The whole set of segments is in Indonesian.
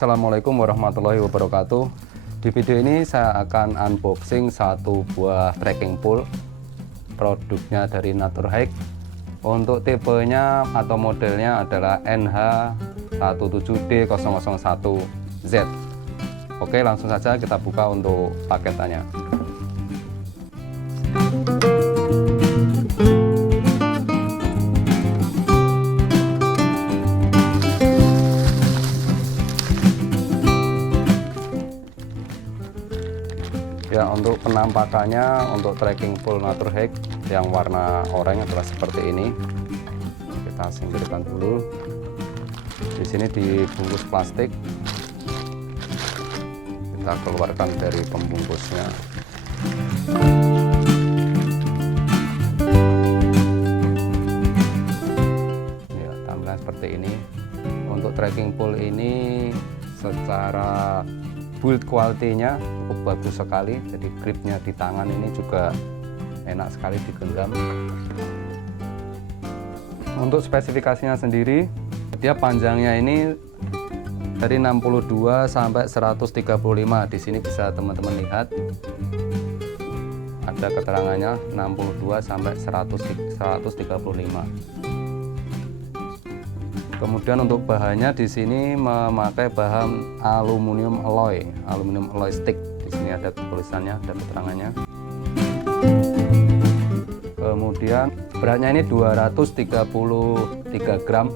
Assalamualaikum warahmatullahi wabarakatuh. Di video ini saya akan unboxing satu buah trekking pole, produknya dari Naturhike. Untuk tipenya atau modelnya adalah NH17D001Z. Oke, langsung saja kita buka untuk paketannya. Ya, untuk penampakannya untuk trekking pole Naturhike yang warna oranye adalah seperti ini. Kita singkirkan dulu. Di sini dibungkus plastik. Kita keluarkan dari pembungkusnya. Ya, tampilan seperti ini. Untuk trekking pole ini secara build quality-nya cukup bagus sekali, jadi gripnya di tangan ini juga enak sekali digenggam. Untuk spesifikasinya sendiri, dia panjangnya ini dari 62 sampai 135. Di sini bisa teman-teman lihat ada keterangannya 62 sampai 135. Kemudian untuk bahannya di sini memakai bahan aluminium alloy stick. Di sini ada tulisannya, ada keterangannya. Kemudian beratnya ini 233 gram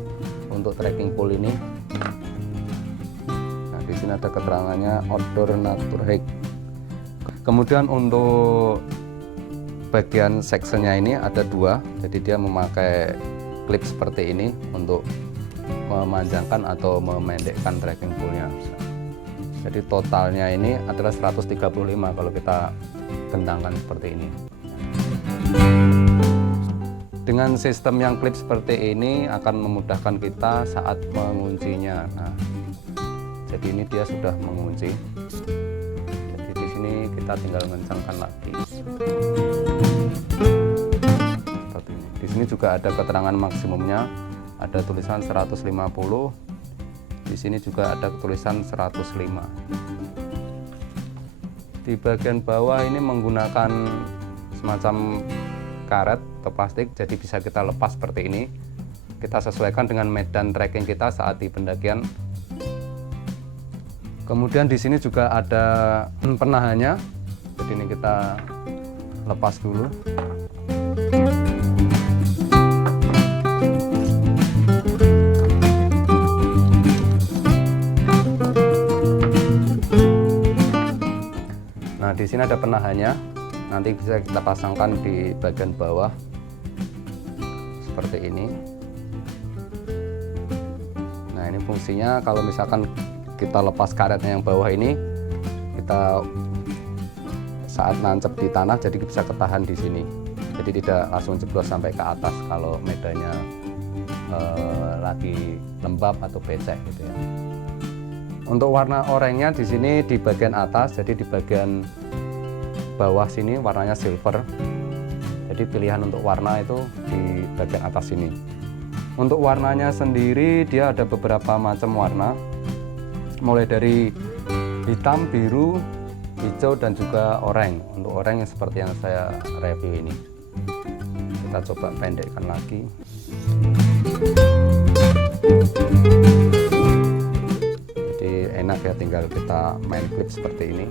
untuk trekking pole ini. Nah, di sini ada keterangannya outdoor Naturhike. Kemudian untuk bagian sectionnya ini ada dua, jadi dia memakai klip seperti ini untuk memanjangkan atau memendekkan trekking pole-nya. Jadi totalnya ini adalah 135 kalau kita gentangkan seperti ini. Dengan sistem yang klip seperti ini akan memudahkan kita saat menguncinya. Nah, jadi ini dia sudah mengunci. Jadi di sini kita tinggal mengencangkan lagi. Seperti ini. Di sini juga ada keterangan maksimumnya. Ada tulisan 150, di sini juga ada tulisan 105. Di bagian bawah ini menggunakan semacam karet atau plastik, jadi bisa kita lepas seperti ini. Kita sesuaikan dengan medan trekking kita saat di pendakian. Kemudian di sini juga ada penahannya, jadi ini kita lepas dulu. Nah, di sini ada penahannya, nanti bisa kita pasangkan di bagian bawah seperti ini. Nah, ini fungsinya kalau misalkan kita lepas karetnya yang bawah ini, kita saat nancep di tanah jadi bisa ketahan di sini, jadi tidak langsung jeblos sampai ke atas kalau medannya lagi lembab atau becek gitu ya. Untuk warna oranye di sini di bagian atas, jadi di bagian bawah sini warnanya silver. Jadi pilihan untuk warna itu di bagian atas sini. Untuk warnanya sendiri dia ada beberapa macam warna, mulai dari hitam, biru, hijau, dan juga oranye. Untuk oranye seperti yang saya review ini. Kita coba pendekkan lagi. Enak ya, tinggal kita main klip seperti ini.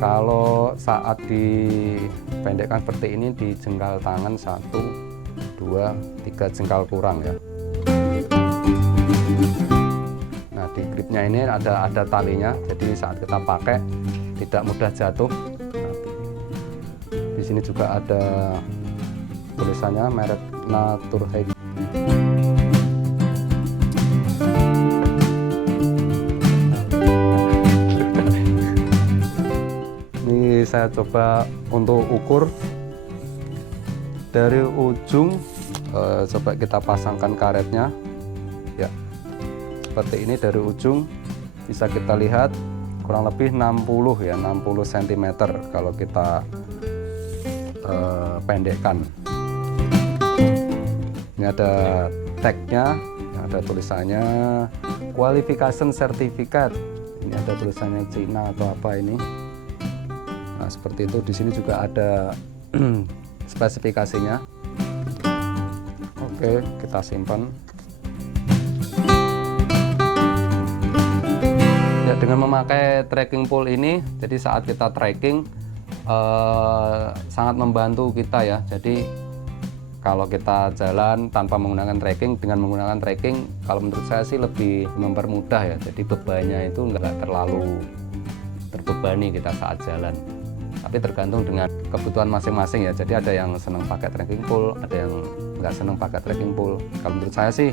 Kalau saat dipendekkan seperti ini di jengkal tangan 1, 2, 3 jengkal kurang ya. Nah, di gripnya ini ada talinya, jadi saat kita pakai tidak mudah jatuh. Nah, di sini juga ada tulisannya merek Naturhike. Saya coba untuk ukur dari ujung, coba kita pasangkan karetnya ya, seperti ini. Dari ujung bisa kita lihat kurang lebih 60 ya, 60 cm kalau kita pendekkan. Ini ada tagnya, ada tulisannya qualification certificate. Ini ada tulisannya Cina atau apa ini. Nah, seperti itu. Di sini juga ada spesifikasinya. Oke, kita simpan. Ya, dengan memakai trekking pole ini, jadi saat kita trekking sangat membantu kita ya. Jadi kalau kita jalan tanpa menggunakan trekking, dengan menggunakan trekking, kalau menurut saya sih lebih mempermudah ya. Jadi bebannya itu nggak terlalu terbebani kita saat jalan. Tapi tergantung dengan kebutuhan masing-masing ya. Jadi ada yang senang pakai trekking pole, ada yang nggak senang pakai trekking pole. Kalau menurut saya sih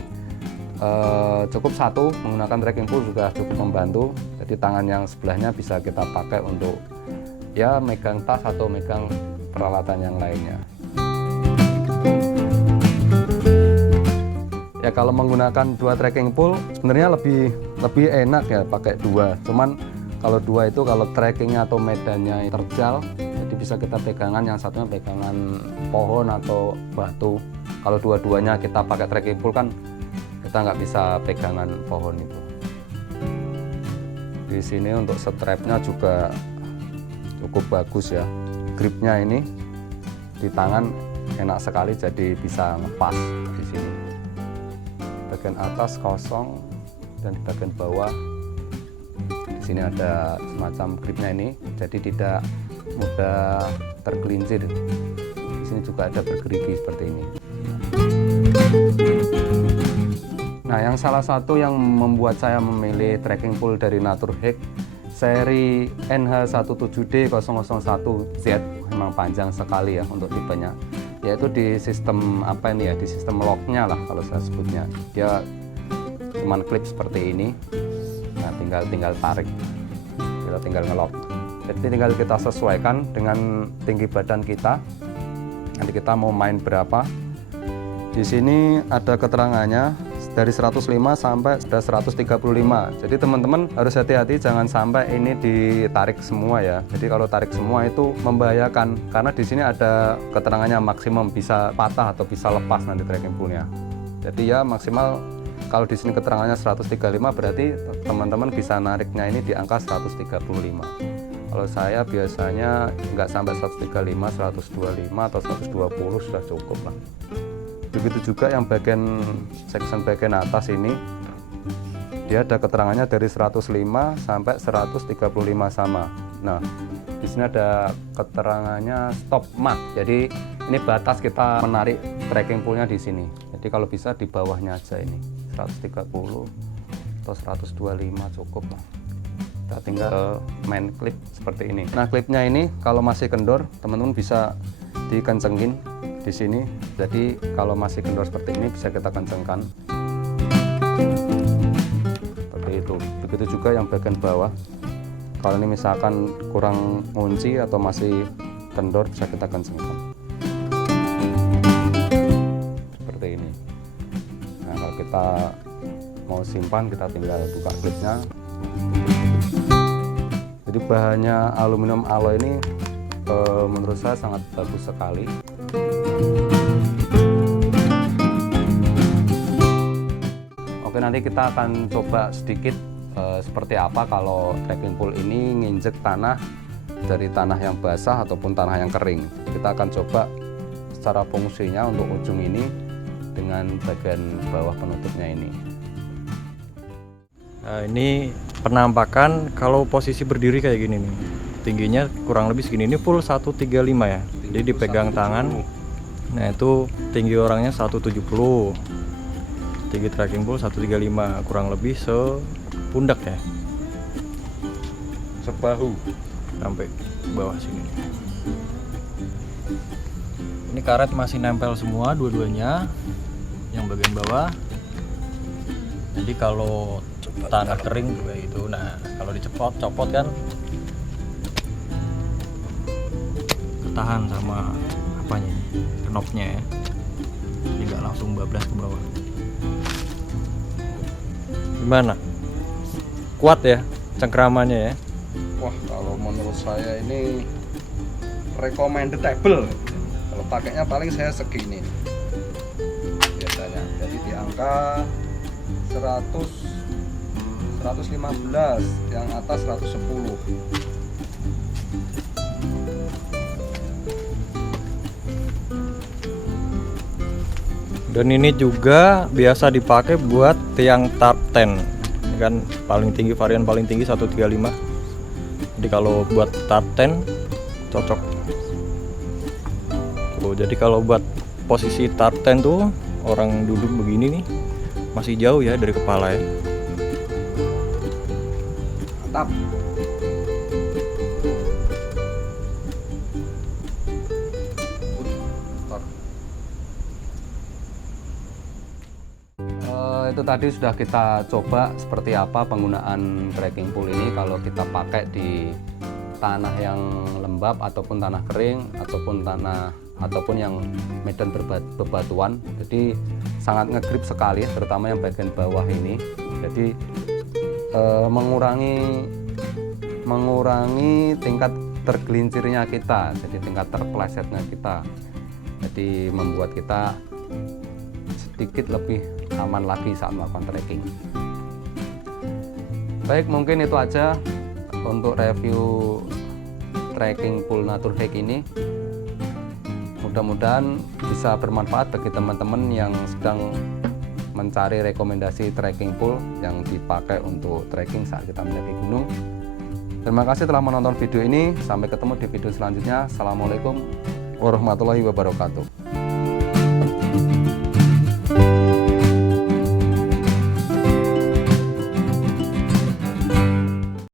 cukup satu, menggunakan trekking pole juga cukup membantu. Jadi tangan yang sebelahnya bisa kita pakai untuk ya megang tas atau megang peralatan yang lainnya. Ya kalau menggunakan dua trekking pole sebenarnya lebih enak ya pakai dua. Cuman kalau dua itu kalau trekkingnya atau medannya terjal, jadi bisa kita pegangan, yang satunya pegangan pohon atau batu. Kalau dua-duanya kita pakai trekking pole kan kita nggak bisa pegangan pohon itu. Di sini untuk strapnya juga cukup bagus ya. Gripnya ini di tangan enak sekali, jadi bisa ngepas di sini. Bagian atas kosong dan di bagian bawah di sini ada semacam gripnya ini, jadi tidak mudah tergelincir. Di sini juga ada bergerigi seperti ini. Nah, yang salah satu yang membuat saya memilih trekking pole dari Naturhack seri NH17D001Z, memang panjang sekali ya untuk tipenya, yaitu di sistem apa ini ya, di sistem locknya lah kalau saya sebutnya. Dia cuman klip seperti ini. Nah, tinggal tarik, kita tinggal ngelock. Jadi tinggal kita sesuaikan dengan tinggi badan kita. Nanti kita mau main berapa. Di sini ada keterangannya dari 105 sampai 135. Jadi teman-teman harus hati-hati, jangan sampai ini ditarik semua ya. Jadi kalau tarik semua itu membahayakan, karena di sini ada keterangannya maksimum bisa patah atau bisa lepas nanti trekking pole-nya. Jadi ya maksimal, kalau di sini keterangannya 135 berarti teman-teman bisa nariknya ini di angka 135. Kalau saya biasanya nggak sampai 135, 125 atau 120 sudah cukup lah. Begitu juga yang section bagian atas ini, dia ada keterangannya dari 105 sampai 135 sama. Nah, di sini ada keterangannya stop mark. Jadi ini batas kita menarik trekking pole-nya di sini. Jadi kalau bisa di bawahnya aja ini 130 atau 125 cukup lah. Kita tinggal main klip seperti ini. Nah, klipnya ini kalau masih kendor, teman-teman bisa dikencengin di sini. Jadi kalau masih kendor seperti ini bisa kita kencengkan seperti itu. Begitu juga yang bagian bawah, kalau ini misalkan kurang ngunci atau masih kendor bisa kita kencengkan seperti ini. Nah, kalau kita mau simpan, kita tinggal buka klipnya. Jadi bahannya aluminium alloy ini menurut saya sangat bagus sekali. Oke, nanti kita akan coba sedikit seperti apa kalau trekking pole ini nginjek tanah, dari tanah yang basah ataupun tanah yang kering. Kita akan coba secara fungsinya untuk ujung ini dengan bagian bawah penutupnya ini. Nah, ini penampakan kalau posisi berdiri kayak gini nih. Tingginya kurang lebih segini, ini full 135 ya. Jadi dipegang tangan. Nah, itu tinggi orangnya 170. Tinggi trekking pole 135, kurang lebih sepundak ya. Sebahu Sampai bawah sini. Ini karet masih nempel semua dua-duanya. Yang bagian bawah. Jadi kalau tanah kering juga itu. Nah, kalau copot kan ketahan sama apanya, knopnya ya, jadi nggak langsung bablas ke bawah. Gimana? Kuat ya cengkramannya ya? Wah, kalau menurut saya ini recommendable. Kalau pakainya paling saya segini biasanya, jadi di angka 100 115, yang atas 110. Dan ini juga biasa dipakai buat tiang tarp tent. Ini kan paling tinggi, varian paling tinggi 135. Jadi kalau buat tarp tent cocok. Tuh, jadi kalau buat posisi tarp tent tuh orang duduk begini nih masih jauh ya dari kepala ya. Mantap. Itu tadi sudah kita coba seperti apa penggunaan trekking pole ini kalau kita pakai di tanah yang lembab ataupun tanah kering ataupun yang medan bebatuan. Jadi sangat ngegrip sekali, terutama yang bagian bawah ini. Jadi mengurangi tingkat tergelincirnya kita, jadi tingkat terpelesetnya kita. Jadi membuat kita sedikit lebih aman lagi saat melakukan trekking. Baik, mungkin itu aja untuk review trekking pole Naturhike ini. Mudah-mudahan bisa bermanfaat bagi teman-teman yang sedang mencari rekomendasi trekking pole yang dipakai untuk trekking saat kita mendaki gunung. Terima kasih telah menonton video ini. Sampai ketemu di video selanjutnya. Assalamualaikum warahmatullahi wabarakatuh.